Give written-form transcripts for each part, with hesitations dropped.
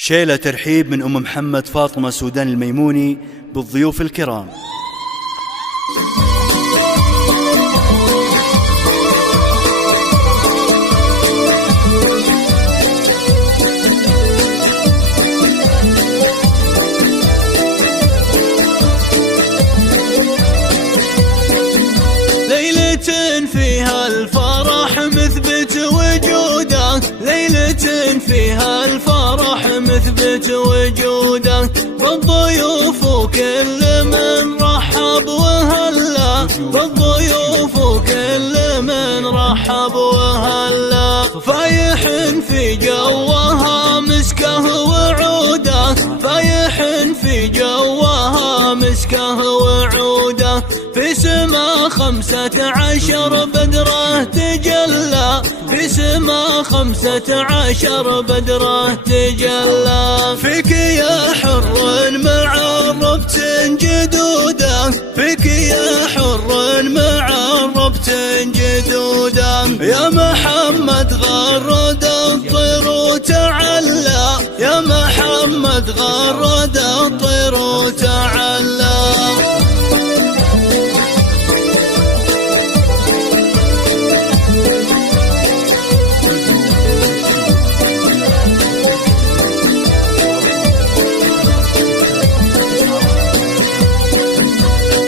شيلة ترحيب من أم محمد فاطمة سودان الميموني بالضيوف الكرام. ليلة فيها الفرح مثبت وجوده، ليلة فيها الفرح مثبت وجوده، بالضيوف وكل من رحب وهلا، بالضيوف وكل من رحب وهلا، فايح في جوها مسكه وعوده، فايح في جوها مسكه وعوده، في سما 15 بدره تجلى، في سما 15 بدره تجلى، فيك يا حر معربت جدوده، فيك يا حر معربت جدوده، يا محمد غرد الطير وتعلى، يا محمد غرد الطير وتعلى.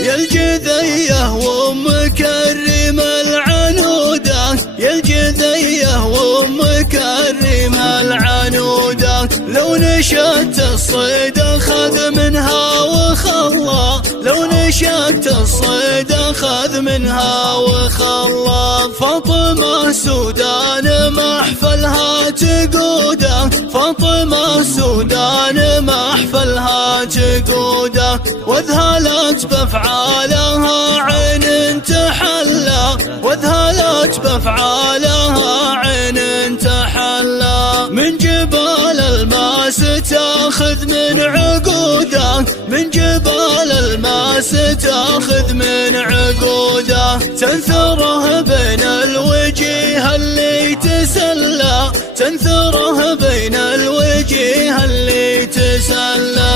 يا الجذيه ومكرم العنوده، يا الجذيه ومكرم العنوده، لو نشأت الصيد أخذ منها وخلى، لو نشأت الصيد أخذ منها وخلى، فاطمة سودان محفلها تقوده، فاطمة سودان محفلها تقوده، واذهلت بافعالها عين تحلى، واذهلت بافعالها عين تحلى، من جبال الماس تاخذ من عقوده، من جبال الماس تاخذ من عقوده، تنثره بين الوجيه اللي تسلى، تنثره بين الوجيه اللي تسلى.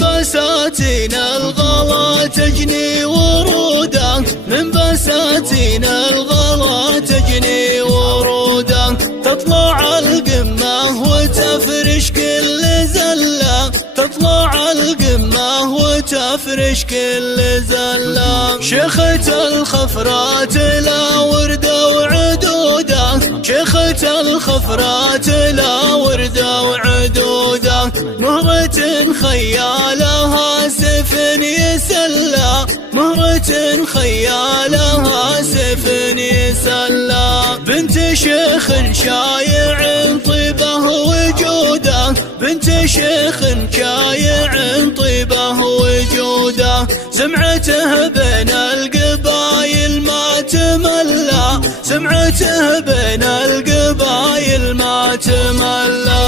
بساتين الغلا تجني وروده، من بساتين الغلا تجني وروده، تطلع القمة وتفرش كل زلة، تطلع القمة وتفرش كل زلة، شيخة الخفرات لا وردة وعدودة، شيخة الخفرات لا وردة وعدودة، مهرة خيالها سيف يسلى، مهرة خيالها سيف يسلى، بنت شيخ شايع طيبه وجوده، بنت شيخ شايع طيبه وجوده، سمعته بين القبايل ما تملى، سمعته بين القبايل ما تملى.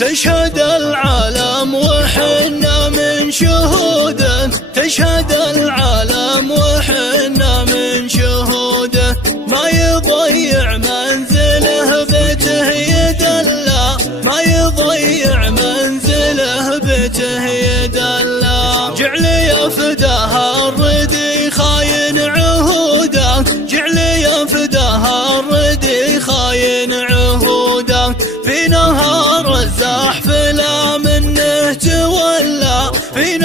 تشهد العالم وحنا من شهوده، تشهد العالم وحنا من شهوده، ما يضيع منزله بيته يدلى، ما يضيع منزله بيته يدلى، جعل يفداها الردي خاين عهوده، جعل يفداها الردي خاين عهوده، في نهار الزحف لا منه تولى، في